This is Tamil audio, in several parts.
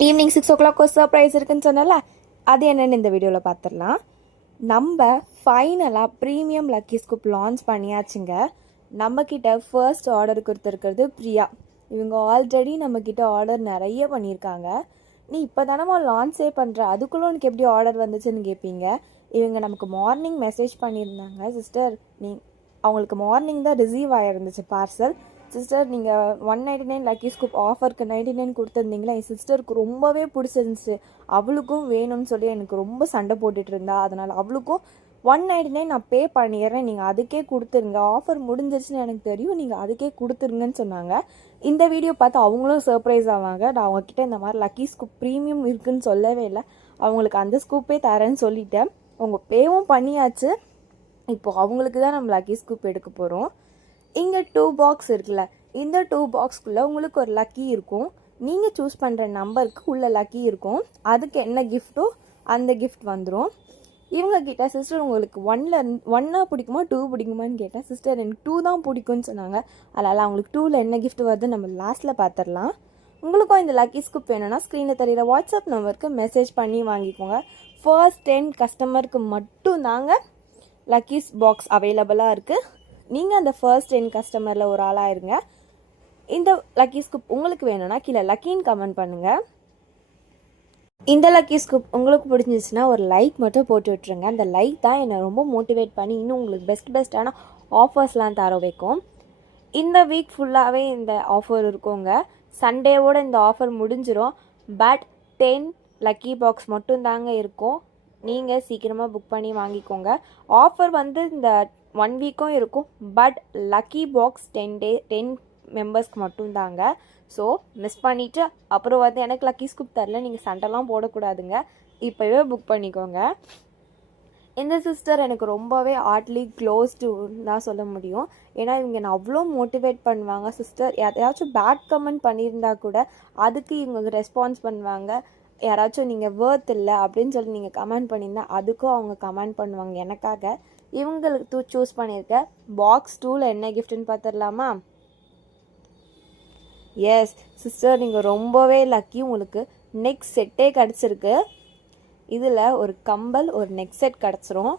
ஈவினிங் 6 o'clock ஒரு சர்ப்ரைஸ் இருக்குன்னு சொன்னல, அது என்னன்னு இந்த வீடியோவில் பார்த்துடலாம். நம்ம ஃபைனலாக ப்ரீமியம் லக்கி ஸ்கூப் லான்ச் பண்ணியாச்சுங்க. நம்மக்கிட்ட ஃபர்ஸ்ட் ஆர்டர் கொடுத்துருக்கிறது பிரியா. இவங்க ஆல்ரெடி நம்மக்கிட்ட ஆர்டர் நிறைய பண்ணியிருக்காங்க. நீ இப்போ தானே லான்ச்சே பண்ணுற, அதுக்குள்ளே உனக்கு எப்படி ஆர்டர் வந்துச்சுன்னு கேட்பீங்க. இவங்க நமக்கு மார்னிங் மெசேஜ் பண்ணியிருந்தாங்க, சிஸ்டர் அவங்களுக்கு மார்னிங் தான் ரிசீவ் ஆகிருந்துச்சு பார்சல். சிஸ்டர் நீங்கள் 199 லக்கி ஸ்கூப் ஆஃபருக்கு 99 கொடுத்துருந்தீங்களா, என் சிஸ்டருக்கு ரொம்பவே பிடிச்சிருந்துச்சு, அவளுக்கும் வேணும்னு சொல்லி எனக்கு ரொம்ப சண்டை போட்டுட்டு இருந்தா, அதனால் அவளுக்கும் 199 நான் பே பண்ணிடுறேன், நீங்கள் அதுக்கே கொடுத்துருங்க, ஆஃபர் முடிஞ்சிருச்சுன்னு எனக்கு தெரியும், நீங்கள் அதுக்கே கொடுத்துருங்கன்னு சொன்னாங்க. இந்த வீடியோ பார்த்து அவங்களும் சர்ப்ரைஸ் ஆவாங்க. நான் அவங்கக்கிட்ட இந்த மாதிரி லக்கி ஸ்கூப் ப்ரீமியம் இருக்குதுன்னு சொல்லவே இல்லை, அவங்களுக்கு அந்த ஸ்கூப்பே தரேன்னு சொல்லிட்டேன். அவங்க பேவும் பண்ணியாச்சு. இப்போது அவங்களுக்கு தான் நம்ம லக்கி ஸ்கூப் எடுக்க போகிறோம். இங்கே 2 பாக்ஸ் இருக்குல்ல, இந்த 2 பாக்ஸ்க்குள்ளே உங்களுக்கு ஒரு லக்கி இருக்கும். நீங்கள் சூஸ் பண்ணுற நம்பருக்கு உள்ள லக்கி இருக்கும். அதுக்கு என்ன கிஃப்ட்டோ அந்த கிஃப்ட் வந்துடும். இவங்கக்கிட்ட சிஸ்டர் உங்களுக்கு ஒன்னா பிடிக்குமா 2 பிடிக்குமான்னு கேட்டேன். சிஸ்டர் எனக்கு 2 தான் பிடிக்கும்னு சொன்னாங்க. அதனால் அவங்களுக்கு 2ல் என்ன கிஃப்ட் வருது நம்ம லாஸ்ட்டில் பார்த்துடலாம். உங்களுக்கும் இந்த லக்கி ஸ்கூப் வேணும்னா ஸ்க்ரீனில் தெரிகிற வாட்ஸ்அப் நம்பருக்கு மெசேஜ் பண்ணி வாங்கிக்கோங்க. ஃபர்ஸ்ட் 10 கஸ்டமருக்கு மட்டும் தாங்க லக்கீஸ் பாக்ஸ் அவைலபிளாக இருக்குது. நீங்கள் அந்த ஃபர்ஸ்ட் 10 கஸ்டமரில் ஒரு ஆளாக இருங்க. இந்த லக்கி ஸ்கூப் உங்களுக்கு வேணும்னா கீழே லக்கின்னு கமெண்ட் பண்ணுங்கள். இந்த லக்கி ஸ்கூப் உங்களுக்கு பிடிச்சிருந்துச்சுன்னா ஒரு லைக் மட்டும் போட்டு விட்டுருங்க. அந்த லைக் தான் என்னை ரொம்ப மோட்டிவேட் பண்ணி இன்னும் உங்களுக்கு பெஸ்ட்டான ஆஃபர்ஸ்லாம் தர வைக்கும். இந்த வீக் ஃபுல்லாகவே இந்த ஆஃபர் இருக்குங்க. சண்டேவோட இந்த ஆஃபர் முடிஞ்சிடும். பட் 10 லக்கி பாக்ஸ் மட்டும் தாங்க இருக்கும். நீங்கள் சீக்கிரமாக புக் பண்ணி வாங்கிக்கோங்க. ஆஃபர் இந்த 1 வீக்கும் இருக்கும். பட் லக்கி பாக்ஸ் 10 மெம்பர்ஸ்க்கு மட்டும் தாங்க. ஸோ மிஸ் பண்ணிவிட்டு அப்புறம் எனக்கு லக்கி ஸ்கூப் தரல நீங்கள் சண்டைலாம் போடக்கூடாதுங்க. இப்போவே புக் பண்ணிக்கோங்க. இந்த சிஸ்டர் எனக்கு ரொம்பவே ஹார்ட்லி க்ளோஸ்டு தான் சொல்ல முடியும். ஏன்னா இவங்க நான் அவ்வளோ மோட்டிவேட் பண்ணுவாங்க. சிஸ்டர் யாராச்சும் பேட் கமெண்ட் பண்ணியிருந்தா கூட அதுக்கு இவங்க ரெஸ்பான்ஸ் பண்ணுவாங்க. யாராச்சும் நீங்கள் வேர்த் இல்லை அப்படின்னு சொல்லி நீங்கள் கமெண்ட் பண்ணியிருந்தா அதுக்கும் அவங்க கமெண்ட் பண்ணுவாங்க எனக்காக. இவங்களுக்கு சூஸ் பண்ணியிருக்க பாக்ஸ் 2ல் என்ன கிஃப்ட்டுன்னு பார்த்துடலாமா? எஸ் சிஸ்டர், நீங்கள் ரொம்பவே லக்கி. உங்களுக்கு நெக் செட்டே கிடச்சிருக்கு. இதில் ஒரு கம்பல் ஒரு நெக் செட் கிடச்சிரும்.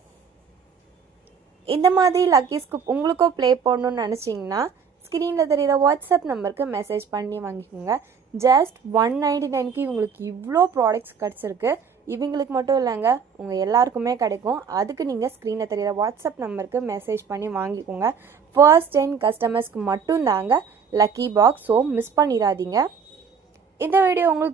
இந்த மாதிரி லக்கி ஸ்கூப் உங்களுக்கும் ப்ளே பண்ணணுன்னு நினச்சிங்கன்னா ஸ்க்ரீனில் தெரிகிற வாட்ஸ்அப் நம்பருக்கு மெசேஜ் பண்ணி வாங்கிக்கோங்க. ஜஸ்ட் 199க்கு இவங்களுக்கு இவ்வளோ ப்ராடக்ட்ஸ் கிடச்சிருக்கு. இவங்களுக்கு மட்டும் இல்லைங்க, உங்கள் எல்லாருக்குமே கிடைக்கும். அதுக்கு நீங்கள் ஸ்க்ரீனில் தெரிகிற வாட்ஸ்அப் நம்பருக்கு மெசேஜ் பண்ணி வாங்கிக்கோங்க. ஃபர்ஸ்ட் 10 கஸ்டமர்ஸ்க்கு மட்டும் தாங்க லக்கி பாக்ஸ். ஸோ மிஸ் பண்ணிடாதீங்க. இந்த வீடியோ உங்களுக்கு